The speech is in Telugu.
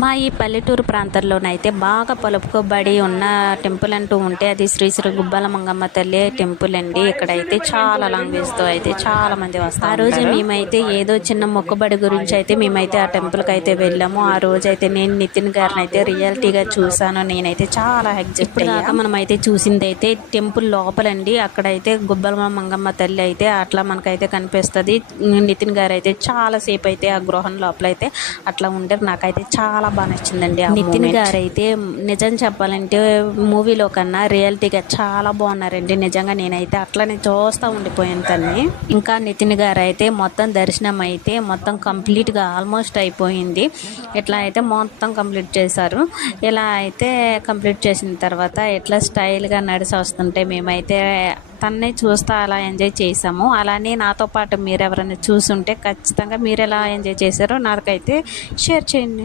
మా ఈ పల్లెటూరు ప్రాంతాల్లోనైతే బాగా పలుకుబడి ఉన్న టెంపుల్ అంటూ ఉంటే అది శ్రీ శ్రీ గుబ్బల మంగమ్మ తల్లి టెంపుల్ అండి. ఇక్కడైతే చాలా లాంగ్వేజ్తో అయితే చాలా మంది వస్తారు. ఆ రోజు మేమైతే ఏదో చిన్న మొక్కుబడి గురించి అయితే మేమైతే ఆ టెంపుల్కి అయితే వెళ్ళాము. ఆ రోజు అయితే నేను నితిన్ గారిని అయితే రియాలిటీగా చూసాను. నేనైతే చాలా ఎగ్జైట్ అయ్యాక మనం అయితే చూసింది అయితే టెంపుల్ లోపలండి. అక్కడైతే గుబ్బల మంగమ్మ తల్లి అయితే అట్లా మనకైతే కనిపిస్తుంది. నితిన్ గారు అయితే చాలాసేపు అయితే ఆ గృహం లోపల అయితే అట్లా ఉంటారు. నాకైతే చాలా బాగా నచ్చిందండి. నితిన్ గారు అయితే నిజం చెప్పాలంటే మూవీలో కన్నా రియాలిటీగా చాలా బాగున్నారండి. నిజంగా నేనైతే అట్లనే చూస్తూ ఉండిపోయాను తన్ని. ఇంకా నితిన్ గారు అయితే మొత్తం దర్శనం అయితే మొత్తం కంప్లీట్గా ఆల్మోస్ట్ అయిపోయింది. ఇట్లా అయితే మొత్తం కంప్లీట్ చేశారు. ఇలా అయితే కంప్లీట్ చేసిన తర్వాత ఇట్లా స్టైల్గా నడిచి వస్తుంటే మేమైతే తన్నే చూస్తూ అలా ఎంజాయ్ చేసాము. అలానే నాతో పాటు మీరు ఎవరైనా చూసుంటే ఖచ్చితంగా మీరు ఎలా ఎంజాయ్ చేశారో నాకైతే షేర్ చేయండి.